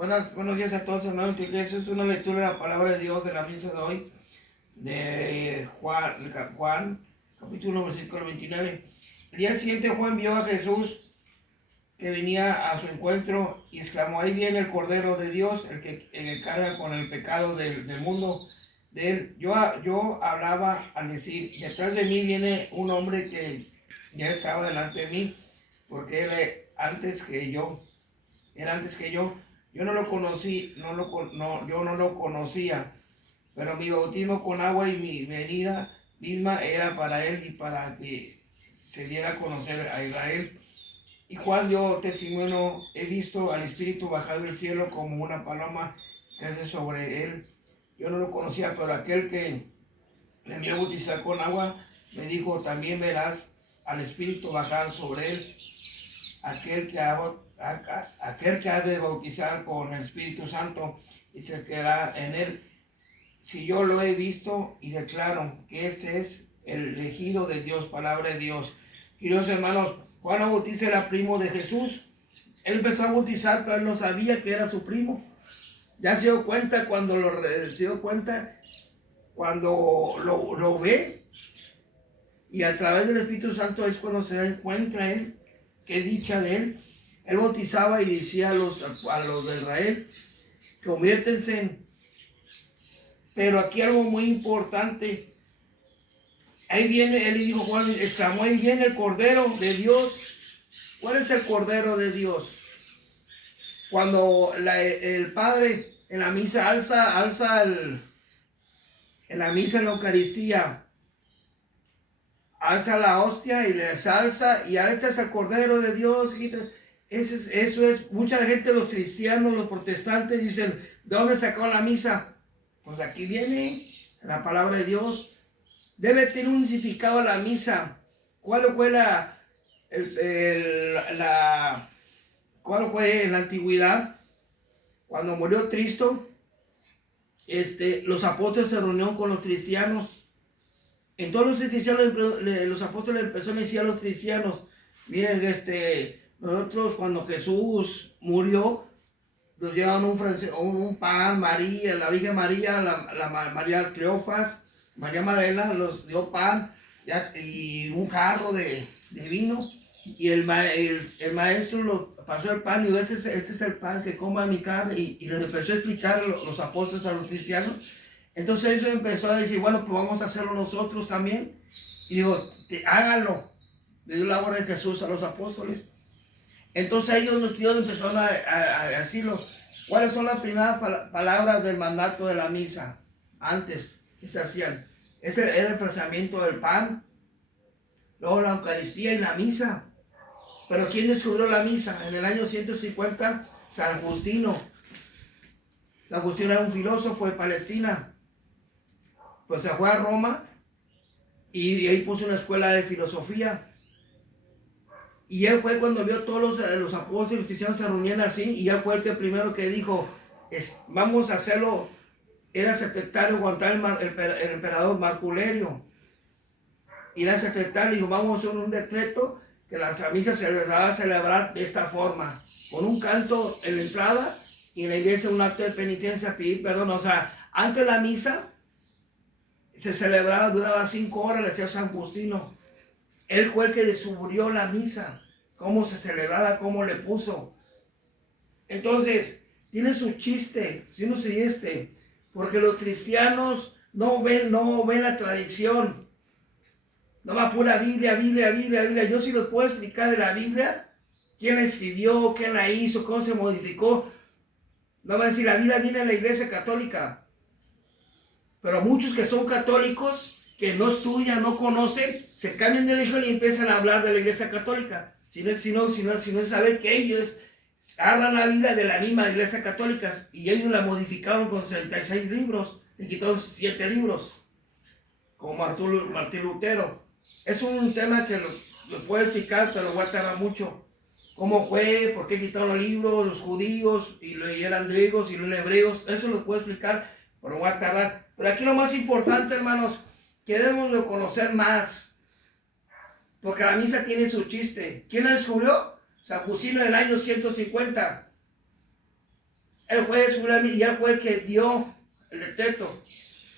Buenos días a todos, hermanos. Eso es una lectura de la palabra de Dios de la misa de hoy, de Juan, capítulo versículo 29. El día siguiente Juan vio a Jesús que venía a su encuentro y exclamó: ahí viene el Cordero de Dios, el que carga con el pecado del mundo. De él, yo hablaba al decir: detrás de mí viene un hombre que ya estaba delante de mí, porque él era antes que yo. Yo no lo conocí, yo no lo conocía, pero mi bautismo con agua y mi venida misma era para él y para que se diera a conocer a Israel. Y Juan dio testimonio: he visto al Espíritu bajar del cielo como una paloma que hace sobre él. Yo no lo conocía, pero aquel que me envió a bautizar con agua me dijo: también verás al Espíritu bajar sobre él. Aquel que ha de bautizar con el Espíritu Santo y se quedará en él. Si yo lo he visto y declaro que este es el elegido de Dios, palabra de Dios. Queridos hermanos, Juan el Bautista era primo de Jesús. Él empezó a bautizar, pero él no sabía que era su primo. Ya se dio cuenta cuando lo ve, y a través del Espíritu Santo es cuando se encuentra él. Qué dicha de él. Él bautizaba y decía a los de Israel: conviértense. Pero aquí algo muy importante. Ahí viene, él dijo, Juan exclamó: ahí viene el Cordero de Dios. ¿Cuál es el Cordero de Dios? Cuando el Padre en la misa en la misa, en la Eucaristía, alza la hostia y les alza, y este es el Cordero de Dios. Eso es, mucha gente, los cristianos, los protestantes, dicen: ¿de dónde sacó la misa? Pues aquí viene la palabra de Dios. Debe tener un significado la misa. ¿Cuál fue cuál fue en la antigüedad? Cuando murió Cristo, los apóstoles se reunieron con los cristianos. Entonces los apóstoles empezaron a decir a los cristianos: miren, nosotros cuando Jesús murió, nos llevaron un pan, María, la Virgen María, María Cleofas, María Magdalena los dio pan y un jarro de vino, y el maestro lo pasó el pan y dijo: este es el pan, que coma mi carne, y les empezó a explicar los apóstoles a los cristianos. Entonces ellos empezó a decir: bueno, pues vamos a hacerlo nosotros también. Y digo: háganlo. Le dio la orden de Jesús a los apóstoles. Entonces ellos empezaron a decirlo. ¿Cuáles son las primeras palabras del mandato de la misa? Antes que se hacían. Ese era el fraccionamiento del pan, luego la Eucaristía y la misa. Pero ¿quién descubrió la misa? En el año 150, San Agustino. San Agustino era un filósofo de Palestina. Pues se fue a Roma y ahí puso una escuela de filosofía. Y él fue cuando vio todos los apóstoles y los cristianos se reunían así, y él fue el que primero que dijo: vamos a hacerlo. Era secretario el emperador Marco Aurelio. Y era secretario, y dijo: vamos a hacer un decreto que la misa se les va a celebrar de esta forma, con un canto en la entrada y en la iglesia un acto de penitencia, pedir perdón. O sea, antes la misa se celebraba, duraba 5 horas, le decía San Agustino. Él fue el que descubrió la misa, cómo se celebraba, cómo le puso. Entonces, tiene su chiste, si uno se porque los cristianos no ven la tradición. No va pura Biblia. Yo sí les puedo explicar de la Biblia, quién la escribió, quién la hizo, cómo se modificó. No va a decir: la Biblia viene de la Iglesia Católica. Pero muchos que son católicos, que no estudian, no conocen, se cambian de religión y empiezan a hablar de la Iglesia Católica. Si no es saber que ellos agarran la Biblia de la misma Iglesia Católica, y ellos la modificaron con 66 libros, le quitaron 7 libros, como Martín Lutero. Es un tema que lo puedo explicar, pero voy a tardar mucho. ¿Cómo fue? ¿Por qué quitaron los libros? Los judíos, y eran griegos y los hebreos. Eso lo puedo explicar, pero voy a tardar. Pero aquí lo más importante, hermanos, que debemos de conocer más, porque la misa tiene su chiste. ¿Quién la descubrió? San Agustino en el año 150. Él fue y él fue el que dio el decreto.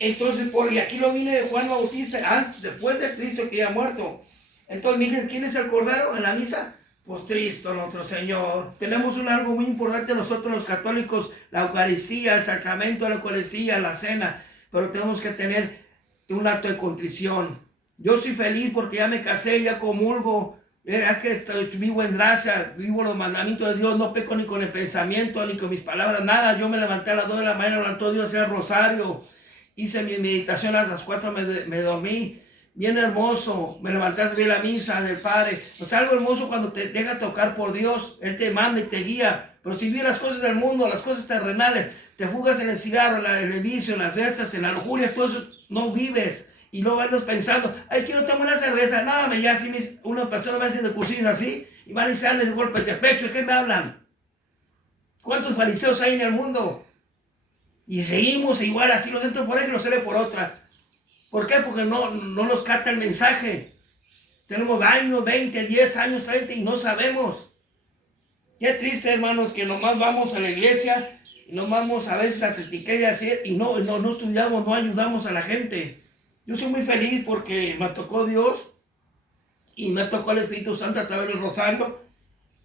Entonces, y aquí lo viene de Juan Bautista, después de Cristo que ya ha muerto. Entonces, mi hija, ¿quién es el Cordero en la misa? Pues Cristo, nuestro Señor. Tenemos algo muy importante nosotros los católicos, la Eucaristía, el sacramento de la Eucaristía, la cena. Pero tenemos que tener un acto de contrición. Yo soy feliz porque ya me casé, ya comulgo, ya que vivo en gracia, vivo los mandamientos de Dios, no peco ni con el pensamiento, ni con mis palabras, nada. Yo me levanté a las 2 de la mañana, levantó Dios, hacía el rosario, hice mi meditación a las 4, me dormí. Bien hermoso, me levanté a ver la misa del Padre. O sea, algo hermoso cuando te dejas tocar por Dios. Él te manda y te guía. Pero si vives las cosas del mundo, las cosas terrenales, te fugas en el cigarro, en el vicio, en las fiestas, en la lujuria, todo eso, no vives. Y luego andas pensando, ay, quiero tomar una cerveza. Nada, ya así unas personas me hacen de cursillos así, y van y se andan de golpes de pecho. ¿De qué me hablan? ¿Cuántos fariseos hay en el mundo? Y seguimos igual, así los dentro por ahí y los sale por otra. ¿Por qué? Porque no nos capta el mensaje. Tenemos años, 20, 10 años, 30 y no sabemos. Qué triste, hermanos, que nomás vamos a la iglesia y nomás vamos a veces a criticar y hacer y no estudiamos, no ayudamos a la gente. Yo soy muy feliz porque me tocó Dios y me tocó el Espíritu Santo a través del rosario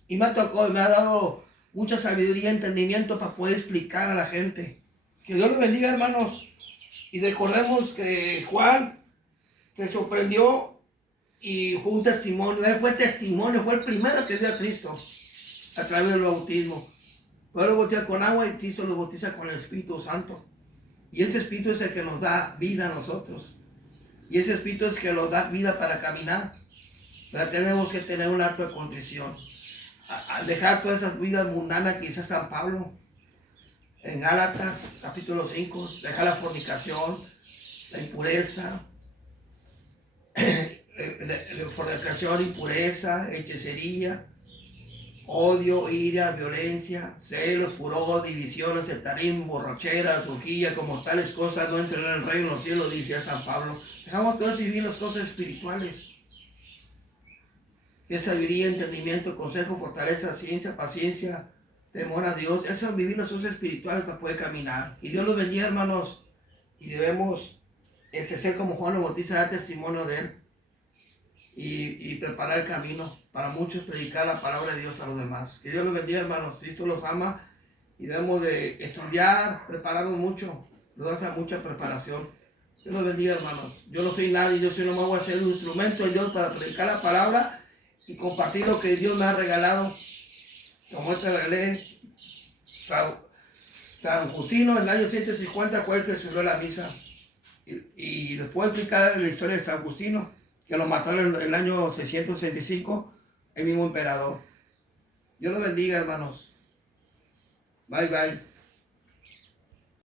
y me ha dado mucha sabiduría y entendimiento para poder explicar a la gente. Que Dios los bendiga, hermanos. Y recordemos que Juan se sorprendió y fue un testimonio. Él fue testimonio, fue el primero que vio a Cristo a través del bautismo. Pero lo bautiza con agua y Cristo lo bautiza con el Espíritu Santo. Y ese Espíritu es el que nos da vida a nosotros. Y ese Espíritu es el que nos da vida para caminar. Pero tenemos que tener un acto de contrición. A dejar todas esas vidas mundanas que dice San Pablo. En Gálatas, capítulo 5, deja la fornicación, la impureza, la fornicación, impureza, hechicería, odio, ira, violencia, celos, furor, divisiones, sectarismo, borrachera, surgía, como tales cosas no entran en el reino de los cielos, dice San Pablo. Dejamos todos vivir las cosas espirituales. Que sabiduría, entendimiento, consejo, fortaleza, ciencia, paciencia, temor a Dios, eso es vivir las cosas espirituales para poder caminar. Y Dios los bendiga, hermanos. Y debemos ser como Juan el Bautista, dar testimonio de él. Y preparar el camino para muchos, predicar la palabra de Dios a los demás. Que Dios los bendiga, hermanos. Cristo los ama y debemos de estudiar, prepararnos mucho. Nos hace mucha preparación. Dios los bendiga, hermanos. Yo no soy nadie, yo soy nomás voy a ser un instrumento de Dios para predicar la palabra y compartir lo que Dios me ha regalado. Como te regalé, San Justino en el año 150 fue el que subió la misa. Y después explicar la historia de San Justino, que lo mató en el año 665, el mismo emperador. Dios los bendiga, hermanos. Bye, bye.